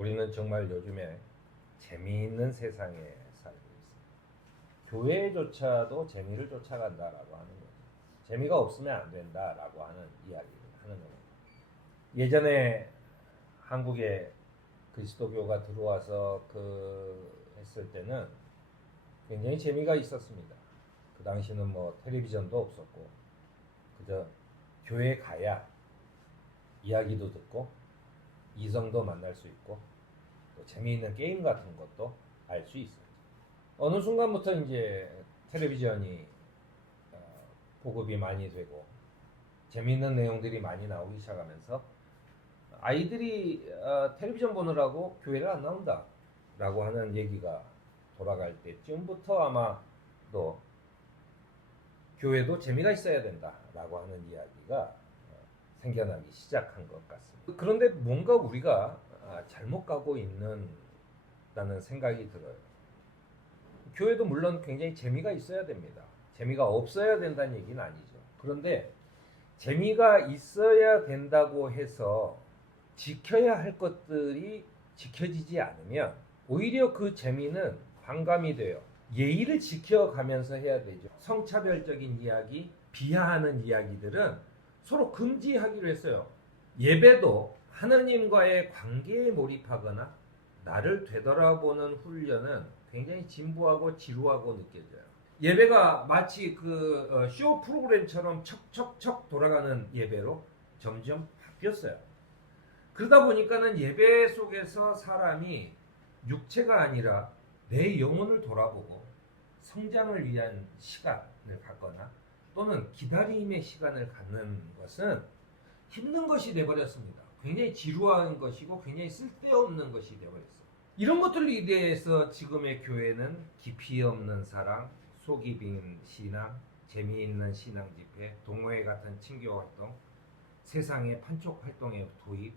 우리는 정말 요즘에 재미있는 세상에 살고 있습니다. 교회조차도 재미를 쫓아간다라고 하는 거죠. 재미가 없으면 안 된다라고 하는 이야기를 하는 겁니다. 예전에 한국에 그리스도교가 들어와서 했을 때는 굉장히 재미가 있었습니다. 그 당시는 뭐 텔레비전도 없었고 그저 교회 가야 이야기도 듣고 이성도 만날 수 있고 또 재미있는 게임 같은 것도 알 수 있어요. 어느 순간부터 이제 텔레비전이 보급이 많이 되고 재미있는 내용들이 많이 나오기 시작하면서 아이들이 텔레비전 보느라고 교회를 안 나온다 라고 하는 얘기가 돌아갈 때쯤부터 아마 또 교회도 재미가 있어야 된다 라고 하는 이야기가 생겨나기 시작한 것 같습니다. 그런데 뭔가 우리가 잘못 가고 있는다는 생각이 들어요. 교회도 물론 굉장히 재미가 있어야 됩니다. 재미가 없어야 된다는 얘기는 아니죠. 그런데 재미가 있어야 된다고 해서 지켜야 할 것들이 지켜지지 않으면 오히려 그 재미는 반감이 돼요. 예의를 지켜가면서 해야 되죠. 성차별적인 이야기, 비하하는 이야기들은 서로 금지하기로 했어요. 예배도 하나님과의 관계에 몰입하거나 나를 되돌아보는 훈련은 굉장히 진부하고 지루하고 느껴져요. 예배가 마치 쇼 프로그램처럼 척척척 돌아가는 예배로 점점 바뀌었어요. 그러다 보니까는 예배 속에서 사람이 육체가 아니라 내 영혼을 돌아보고 성장을 위한 시간을 갖거나 또는 기다림의 시간을 갖는 것은 힘든 것이 되어버렸습니다. 굉장히 지루한 것이고 굉장히 쓸데없는 것이 되어버렸어요. 이런 것들에 대해서 지금의 교회는 깊이 없는 사랑, 속이 빈 신앙, 재미있는 신앙 집회, 동호회 같은 친교 활동, 세상의 판촉 활동에 도입,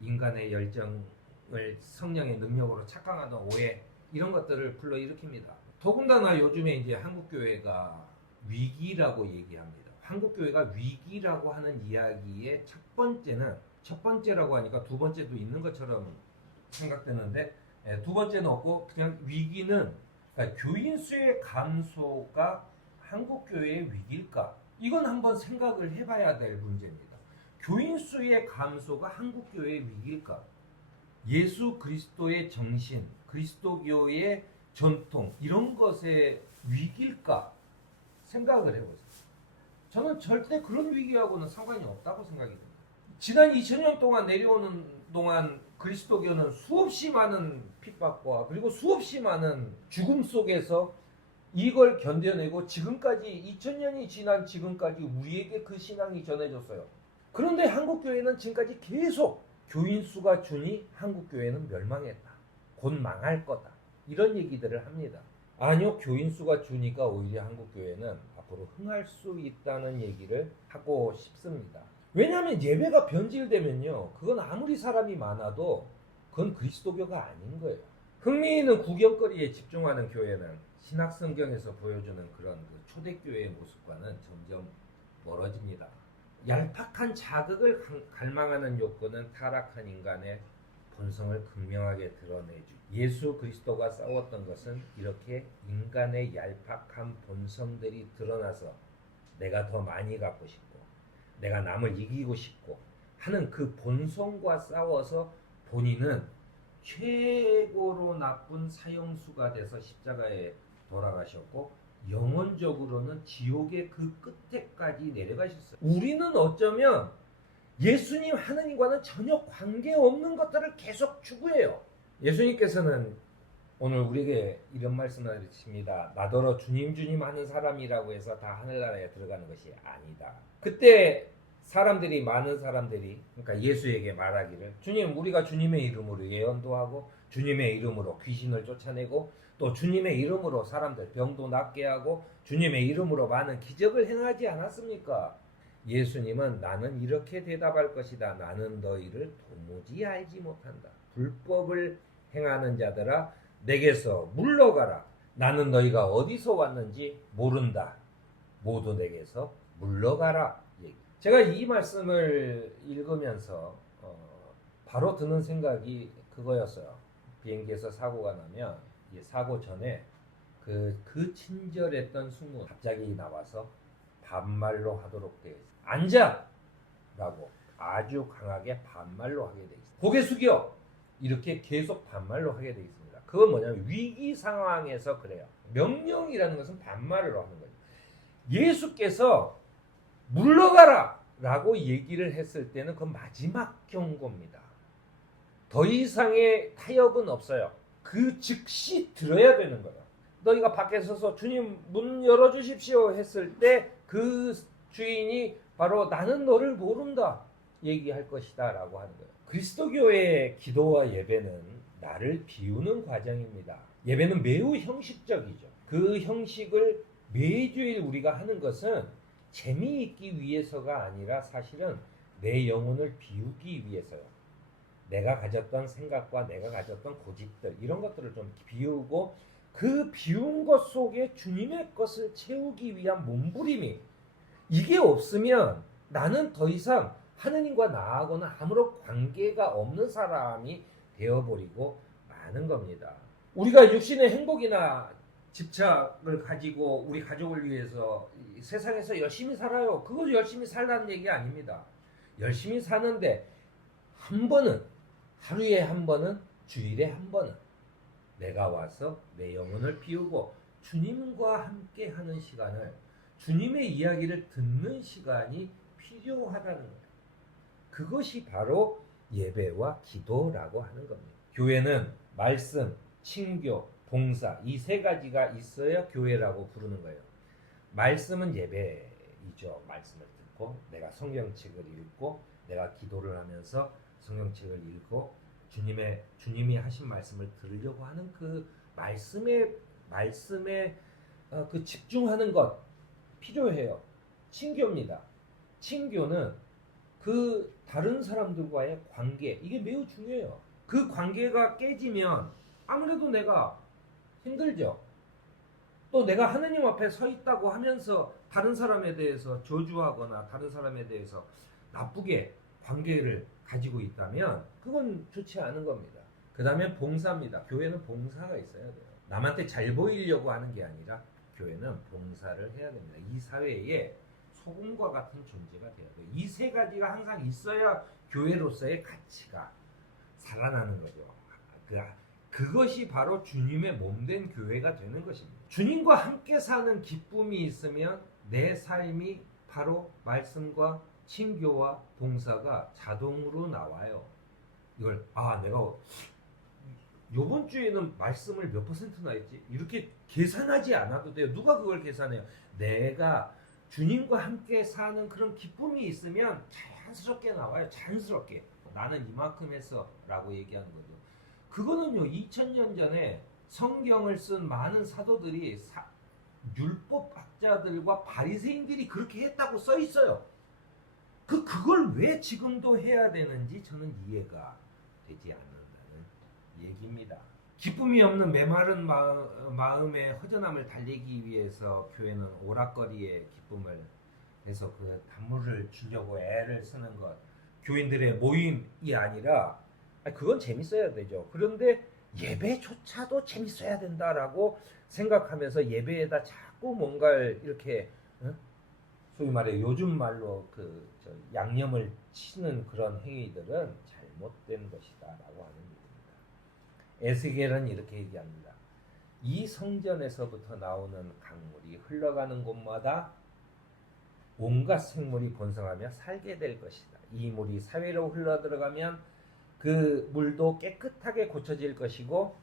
인간의 열정을 성령의 능력으로 착각하는 오해, 이런 것들을 불러일으킵니다. 더군다나 요즘에 이제 한국교회가 위기라고 얘기합니다. 한국교회가 위기라고 하는 이야기의 첫 번째라고 하니까 두 번째도 있는 것처럼 생각되는데 두 번째는 없고 그냥 위기는 그러니까 교인 수의 감소가 한국교회의 위기일까? 이건 한번 생각을 해봐야 될 문제입니다. 교인 수의 감소가 한국교회의 위기일까? 예수 그리스도의 정신, 그리스도교의 전통 이런 것의 위기일까? 생각을 해보세요. 저는 절대 그런 위기하고는 상관이 없다고 생각이 듭니다. 지난 2000년 동안 내려오는 동안 그리스도교는 수없이 많은 핍박과 그리고 수없이 많은 죽음 속에서 이걸 견뎌내고 지금까지 2000년이 지난 지금까지 우리에게 그 신앙이 전해졌어요. 그런데 한국교회는 지금까지 계속 교인 수가 주니 한국교회는 멸망했다. 곧 망할 거다. 이런 얘기들을 합니다. 아니요, 교인 수가 주니까 오히려 한국교회는 앞으로 흥할 수 있다는 얘기를 하고 싶습니다. 왜냐하면 예배가 변질되면요, 그건 아무리 사람이 많아도 그건 그리스도교가 아닌 거예요. 흥미있는 구경거리에 집중하는 교회는 신학성경에서 보여주는 그런 초대교회의 모습과는 점점 멀어집니다. 얄팍한 자극을 갈망하는 욕구는 타락한 인간의 본성을 극명하게 드러내주. 예수 그리스도가 싸웠던 것은 이렇게 인간의 얄팍한 본성들이 드러나서 내가 더 많이 갖고 싶고 내가 남을 이기고 싶고 하는 그 본성과 싸워서 본인은 최고로 나쁜 사형수가 돼서 십자가에 돌아가셨고 영혼적으로는 지옥의 그 끝에까지 내려가셨어요. 우리는 어쩌면 예수님 하느님과는 전혀 관계없는 것들을 계속 추구해요. 예수님께서는 오늘 우리에게 이런 말씀을 하십니다. 나더러 주님 주님 하는 사람이라고 해서 다 하늘나라에 들어가는 것이 아니다. 그때 많은 사람들이 그러니까 예수에게 말하기를 주님, 우리가 주님의 이름으로 예언도 하고 주님의 이름으로 귀신을 쫓아내고 또 주님의 이름으로 사람들 병도 낫게 하고 주님의 이름으로 많은 기적을 행하지 않았습니까? 예수님은 나는 이렇게 대답할 것이다. 나는 너희를 도무지 알지 못한다. 불법을 행하는 자들아 내게서 물러가라. 나는 너희가 어디서 왔는지 모른다. 모두 내게서 물러가라. 제가 이 말씀을 읽으면서 바로 드는 생각이 그거였어요. 비행기에서 사고가 나면 이 사고 전에 그 친절했던 승무원 갑자기 나와서 반말로 하도록 돼 있어요. 앉아! 라고 아주 강하게 반말로 하게 돼 있어요. 고개 숙여! 이렇게 계속 반말로 하게 돼 있습니다. 그건 뭐냐면 위기 상황에서 그래요. 명령이라는 것은 반말로 하는 거죠. 예수께서 물러가라! 라고 얘기를 했을 때는 그 마지막 경고입니다. 더 이상의 타협은 없어요. 그 즉시 들어야 되는 거예요. 너희가 밖에 서서 주님 문 열어주십시오 했을 때 그 주인이 바로 나는 너를 모른다 얘기할 것이다 라고 하는 거예요. 그리스도교의 기도와 예배는 나를 비우는 과정입니다. 예배는 매우 형식적이죠. 그 형식을 매주일 우리가 하는 것은 재미있기 위해서가 아니라 사실은 내 영혼을 비우기 위해서요. 내가 가졌던 생각과 내가 가졌던 고집들 이런 것들을 좀 비우고 그 비운 것 속에 주님의 것을 채우기 위한 몸부림이 이게 없으면 나는 더 이상 하느님과 나하고는 아무런 관계가 없는 사람이 되어버리고 마는 겁니다. 우리가 육신의 행복이나 집착을 가지고 우리 가족을 위해서 세상에서 열심히 살아요. 그거 열심히 살라는 얘기 아닙니다. 열심히 사는데 한 번은 하루에 한 번은 주일에 한 번은 내가 와서 내 영혼을 비우고 주님과 함께 하는 시간을 주님의 이야기를 듣는 시간이 필요하다는 거예요. 그것이 바로 예배와 기도라고 하는 겁니다. 교회는 말씀, 친교, 봉사 이 세 가지가 있어야 교회라고 부르는 거예요. 말씀은 예배이죠. 말씀을 듣고 내가 성경책을 읽고 내가 기도를 하면서 성경책을 읽고 주님이 하신 말씀을 들으려고 하는 그 말씀에 그 집중하는 것 필요해요. 친교입니다. 친교는 그 다른 사람들과의 관계 이게 매우 중요해요. 그 관계가 깨지면 아무래도 내가 힘들죠. 또 내가 하느님 앞에 서 있다고 하면서 다른 사람에 대해서 저주하거나 다른 사람에 대해서 나쁘게 관계를 가지고 있다면 그건 좋지 않은 겁니다. 그 다음에 봉사입니다. 교회는 봉사가 있어야 돼요. 남한테 잘 보이려고 하는 게 아니라 교회는 봉사를 해야 됩니다. 이 사회에 소금과 같은 존재가 돼야 돼요. 이 세 가지가 항상 있어야 교회로서의 가치가 살아나는 거죠. 그것이 바로 주님의 몸된 교회가 되는 것입니다. 주님과 함께 사는 기쁨이 있으면 내 삶이 바로 말씀과 친교와 봉사가 자동으로 나와요. 이걸 내가 요번 주에는 말씀을 몇 퍼센트나 했지? 이렇게 계산하지 않아도 돼요. 누가 그걸 계산해요? 내가 주님과 함께 사는 그런 기쁨이 있으면 자연스럽게 나와요. 자연스럽게. 나는 이만큼 했어 라고 얘기하는 거죠. 그거는요 2000년 전에 성경을 쓴 많은 사도들이 율법학자들과 바리새인들이 그렇게 했다고 써 있어요. 그걸 왜 지금도 해야 되는지 저는 이해가 되지 않는다는 얘기입니다. 기쁨이 없는 메마른 마음의 허전함을 달래기 위해서 교회는 오락거리의 기쁨을 해서 그 단물을 주려고 애를 쓰는 것 교인들의 모임이 아니라 그건 재밌어야 되죠. 그런데 예배조차도 재밌어야 된다라고 생각하면서 예배에다 자꾸 뭔가를 이렇게 소위 말해 요즘 말로 양념을 치는 그런 행위들은 잘못된 것이다라고 하는 얘기입니다. 에스겔은 이렇게 얘기합니다. 이 성전에서부터 나오는 강물이 흘러가는 곳마다 온갖 생물이 번성하며 살게 될 것이다. 이 물이 사회로 흘러들어가면 그 물도 깨끗하게 고쳐질 것이고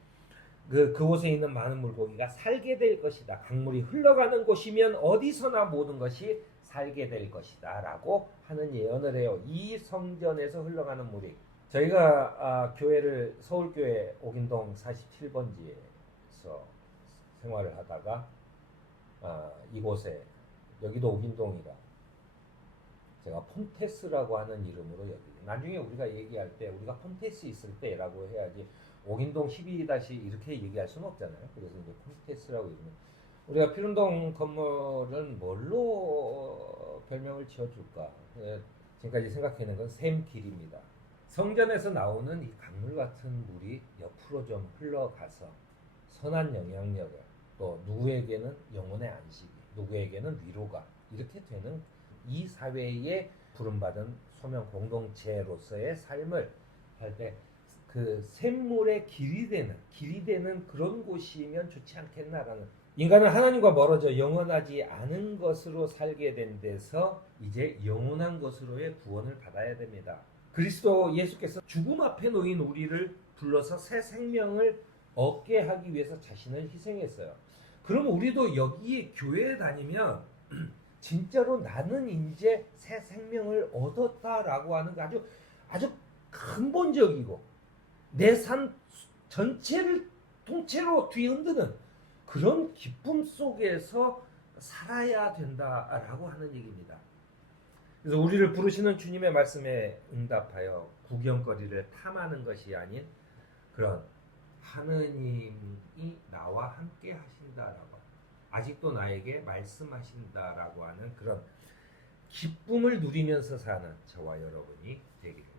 그곳에 있는 많은 물고기가 살게 될 것이다. 강물이 흘러가는 곳이면 어디서나 모든 것이 살게 될 것이다 라고 하는 예언을 해요. 이 성전에서 흘러가는 물이 저희가 교회를 서울교회 옥인동 47번지에서 생활을 하다가 이곳에 여기도 옥인동이라 제가 폰테스라고 하는 이름으로 나중에 우리가 얘기할 때 우리가 폰테스 있을 때라고 해야지 옥인동 12- 이렇게 얘기할 수는 없잖아요. 그래서 이제 폰테스라고 이러면 우리가 피른동 건물은 뭘로 별명을 지어줄까? 지금까지 생각해낸 건 샘길입니다. 성전에서 나오는 이 강물 같은 물이 옆으로 좀 흘러가서 선한 영향력을, 또 누구에게는 영혼의 안식이, 누구에게는 위로가 이렇게 되는 이 사회에 부름받은 소명 공동체로서의 삶을 할 때 그 샘물의 길이 되는 그런 곳이면 좋지 않겠나라는, 인간은 하나님과 멀어져 영원하지 않은 것으로 살게 된 데서 이제 영원한 것으로의 구원을 받아야 됩니다. 그리스도 예수께서 죽음 앞에 놓인 우리를 불러서 새 생명을 얻게 하기 위해서 자신을 희생했어요. 그럼 우리도 여기에 교회에 다니면 진짜로 나는 이제 새 생명을 얻었다라고 하는 거 아주 근본적이고 내 삶 전체를 통째로 뒤흔드는 그런 기쁨 속에서 살아야 된다라고 하는 얘기입니다. 그래서 우리를 부르시는 주님의 말씀에 응답하여 구경거리를 탐하는 것이 아닌 그런 하느님이 나와 함께 하신다라고, 아직도 나에게 말씀하신다라고 하는 그런 기쁨을 누리면서 사는 저와 여러분이 되기를